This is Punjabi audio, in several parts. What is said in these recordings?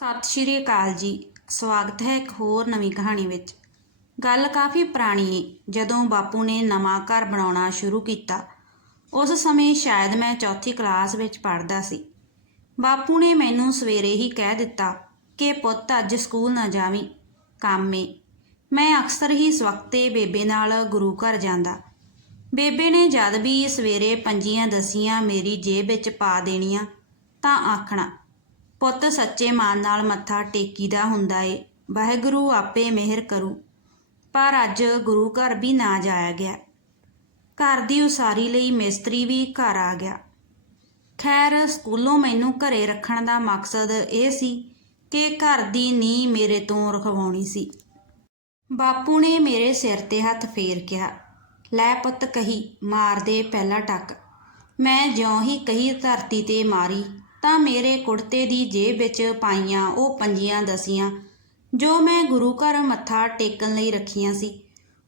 ਸਤਿ ਸ਼੍ਰੀ ਅਕਾਲ ਜੀ। ਸਵਾਗਤ ਹੈ ਇੱਕ ਹੋਰ ਨਵੀਂ ਕਹਾਣੀ ਵਿੱਚ। ਗੱਲ ਕਾਫੀ ਪੁਰਾਣੀ ਹੈ ਜਦੋਂ ਬਾਪੂ ਨੇ ਨਵਾਂ ਘਰ ਬਣਾਉਣਾ ਸ਼ੁਰੂ ਕੀਤਾ। ਉਸ ਸਮੇਂ ਸ਼ਾਇਦ ਮੈਂ ਚੌਥੀ ਕਲਾਸ ਵਿੱਚ ਪੜ੍ਹਦਾ ਸੀ। ਬਾਪੂ ਨੇ ਮੈਨੂੰ ਸਵੇਰੇ ਹੀ ਕਹਿ ਦਿੱਤਾ ਕਿ, ਪੁੱਤ, ਅੱਜ ਸਕੂਲ ਨਾ ਜਾਵੀਂ। ਕੰਮ ਏ। ਮੈਂ ਅਕਸਰ ਹੀ ਸਵਖਤੇ ਬੇਬੇ ਨਾਲ ਗੁਰੂ ਘਰ ਜਾਂਦਾ। ਬੇਬੇ ਨੇ ਜਦ ਵੀ ਸਵੇਰੇ ਪੰਜੀਆਂ ਦਸੀਆਂ ਮੇਰੀ ਜੇਬ ਵਿੱਚ ਪਾ ਦੇਣੀਆਂ ਤਾਂ ਆਖਣਾ ਪੁੱਤ ਸੱਚੇ ਮਨ ਨਾਲ ਮੱਥਾ ਟੇਕੀਦਾ ਹੁੰਦਾ ਏ। ਵਾਹਿਗੁਰੂ ਆਪੇ ਮਿਹਰ ਕਰੂ। ਪਰ ਅੱਜ ਗੁਰੂ ਘਰ ਵੀ ਨਾ ਜਾਇਆ ਗਿਆ। ਘਰ ਦੀ ਉਸਾਰੀ ਲਈ ਮਿਸਤਰੀ ਵੀ ਘਰ ਆ ਗਿਆ। ਖੈਰ, ਸਕੂਲੋਂ ਮੈਨੂੰ ਘਰੇ ਰੱਖਣ ਦਾ ਮਕਸਦ ਇਹ ਸੀ ਕਿ ਘਰ ਦੀ ਨੀਂਹ ਮੇਰੇ ਤੋਂ ਰਖਵਾਉਣੀ ਸੀ। ਬਾਪੂ ਨੇ ਮੇਰੇ ਸਿਰ ਤੇ ਹੱਥ ਫੇਰ ਕਿਹਾ, ਲੈ ਪੁੱਤ ਕਹੀ, ਮਾਰ ਦੇ ਪਹਿਲਾ ਟੱਕ। ਮੈਂ ਜਿਉਂ ਹੀ ਕਹੀ ਧਰਤੀ ਤੇ ਮਾਰੀ। ਤਾਂ ਮੇਰੇ ਕੁੜਤੇ ਦੀ ਜੇਬ ਵਿੱਚ ਪਾਈਆਂ ਉਹ ਪੰਜੀਆਂ ਦਸੀਆਂ, ਜੋ ਮੈਂ ਗੁਰੂ ਘਰ ਮੱਥਾ ਟੇਕਣ ਲਈ ਰੱਖੀਆਂ ਸੀ।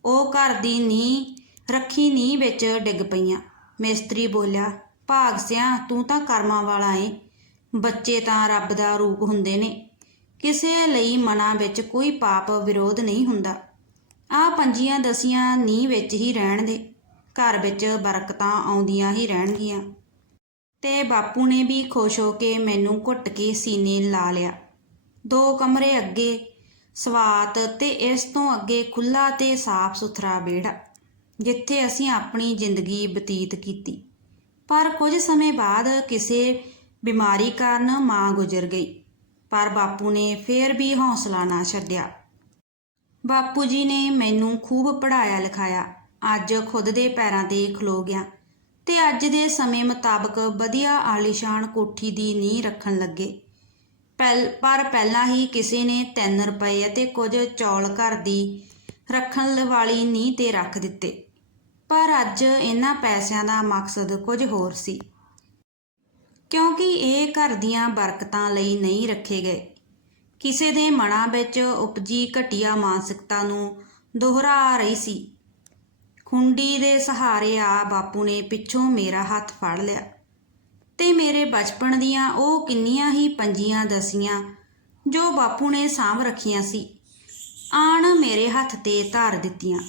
ਉਹ ਘਰ ਦੀ ਨੀਂਹ, ਰੱਖੀ ਨੀਂਹ ਵਿੱਚ ਡਿੱਗ ਪਈਆਂ। ਮਿਸਤਰੀ ਬੋਲਿਆ, ਭਾਗ ਸਿਆ, ਤੂੰ ਤਾਂ ਕਰਮਾਂ ਵਾਲਾ ਏ। ਬੱਚੇ ਤਾਂ ਰੱਬ ਦਾ ਰੂਪ ਹੁੰਦੇ ਨੇ। ਕਿਸੇ ਲਈ ਮਨਾਂ ਵਿੱਚ ਕੋਈ ਪਾਪ ਵਿਰੋਧ ਨਹੀਂ ਹੁੰਦਾ। ਆ ਪੰਜੀਆਂ ਦਸੀਆਂ ਨੀਂਹ ਵਿੱਚ ਹੀ ਰਹਿਣ ਦੇ। ਘਰ ਵਿੱਚ ਬਰਕਤਾਂ ਆਉਂਦੀਆਂ ਹੀ ਰਹਿਣਗੀਆਂ। ਤੇ ਬਾਪੂ ਨੇ ਵੀ ਖੁਸ਼ ਹੋ ਕੇ ਮੈਨੂੰ ਘੁੱਟ ਕੇ ਸੀਨੇ ਲਾ ਲਿਆ। ਦੋ ਕਮਰੇ ਅੱਗੇ ਸਵਾਤ ਤੇ ਇਸ ਤੋਂ ਅੱਗੇ ਖੁੱਲਾ ਤੇ ਸਾਫ਼ ਸੁਥਰਾ ਵਿਹੜਾ, ਜਿੱਥੇ ਅਸੀਂ ਆਪਣੀ ਜ਼ਿੰਦਗੀ ਬਤੀਤ ਕੀਤੀ। ਪਰ ਕੁਝ ਸਮੇਂ ਬਾਅਦ ਕਿਸੇ ਬਿਮਾਰੀ ਕਾਰਨ ਮਾਂ ਗੁਜ਼ਰ ਗਈ, ਪਰ ਬਾਪੂ ਨੇ ਫੇਰ ਵੀ ਹੌਸਲਾ ਨਾ ਛੱਡਿਆ। ਬਾਪੂ ਜੀ ਨੇ ਮੈਨੂੰ ਖੂਬ ਪੜਾਇਆ ਲਿਖਾਇਆ ਅੱਜ ਖੁਦ ਦੇ ਪੈਰਾਂ ਤੇ ਖਲੋ ਗਿਆ। ਤੇ ਅੱਜ ਦੇ ਸਮੇਂ ਮੁਤਾਬਕ ਵਧੀਆ ਆਲੀਸ਼ਾਨ ਕੋਠੀ ਦੀ ਨੀਂਹ ਰੱਖਣ ਲੱਗੇ। ਪਹਿਲ, ਪਰ ਪਹਿਲਾਂ ਹੀ ਕਿਸੇ ਨੇ 3 ਰੁਪਏ ਅਤੇ ਕੁਝ ਚੌਲ ਘਰ ਦੀ ਰੱਖਣ ਵਾਲੀ ਨੀਂਹ ਤੇ ਰੱਖ ਦਿੱਤੇ। ਪਰ ਅੱਜ ਇਹਨਾਂ ਪੈਸਿਆਂ ਦਾ ਮਕਸਦ ਕੁਝ ਹੋਰ ਸੀ। ਕਿਉਂਕਿ ਇਹ ਘਰ ਦੀਆਂ ਬਰਕਤਾਂ ਲਈ ਨਹੀਂ ਰੱਖੇ ਗਏ। ਕਿਸੇ ਦੇ ਮਨਾਂ ਵਿੱਚ ਉਪਜੀ ਘਟੀਆ ਮਾਨਸਿਕਤਾ ਨੂੰ ਦੁਹਰਾ ਰਹੀ ਸੀ। ਹੁੰਡੀ ਦੇ ਸਹਾਰੇ ਆ ਬਾਪੂ ਨੇ ਪਿੱਛੋਂ ਮੇਰਾ ਹੱਥ ਫੜ ਲਿਆ। ਤੇ ਮੇਰੇ ਬਚਪਨ ਦੀਆਂ ਉਹ ਕਿੰਨੀਆਂ ਹੀ ਪੰਜੀਆਂ ਦਸੀਆਂ ਜੋ ਬਾਪੂ ਨੇ ਸਾਂਭ ਰੱਖੀਆਂ ਸੀ, ਆਣ ਮੇਰੇ ਹੱਥ ਤੇ ਧਾਰ ਦਿੱਤੀਆਂ।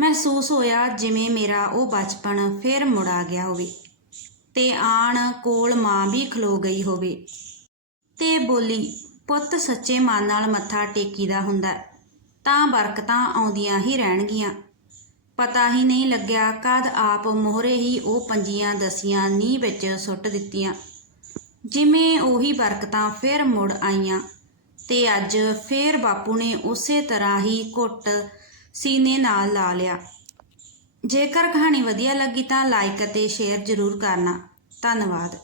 ਮਹਿਸੂਸ ਹੋਇਆ ਜਿਵੇਂ ਮੇਰਾ ਉਹ ਬਚਪਨ ਫੇਰ ਮੁੜ ਆ ਗਿਆ ਹੋਵੇ ਤੇ ਆਣ ਕੋਲ ਮਾਂ ਵੀ ਖਲੋ ਗਈ ਹੋਵੇ। ਤੇ ਬੋਲੀ, ਪੁੱਤ ਸੱਚੇ ਮਨ ਨਾਲ ਮੱਥਾ ਟੇਕੀਦਾ ਹੁੰਦਾ, ਤਾਂ ਬਰਕਤਾਂ ਆਉਂਦੀਆਂ ਹੀ ਰਹਿਣਗੀਆਂ। ਪਤਾ ਹੀ ਨਹੀਂ ਲੱਗਿਆ ਕਦ ਆਪ ਮੋਹਰੇ ਹੀ ਉਹ ਪੰਜੀਆਂ ਦਸੀਆਂ ਨੀਂਹ ਵਿੱਚ ਸੁੱਟ ਦਿੱਤੀਆਂ। ਜਿਵੇਂ ਉਹੀ ਬਰਕਤਾਂ ਫਿਰ ਮੁੜ ਆਈਆਂ ਤੇ ਅੱਜ ਫੇਰ ਬਾਪੂ ਨੇ ਉਸੇ ਤਰ੍ਹਾਂ ਹੀ ਘੁੱਟ ਸੀਨੇ ਨਾਲ ਲਾ ਲਿਆ। ਜੇਕਰ ਕਹਾਣੀ ਵਧੀਆ ਲੱਗੀ ਤਾਂ ਲਾਈਕ ਅਤੇ ਸ਼ੇਅਰ ਜ਼ਰੂਰ ਕਰਨਾ। ਧੰਨਵਾਦ।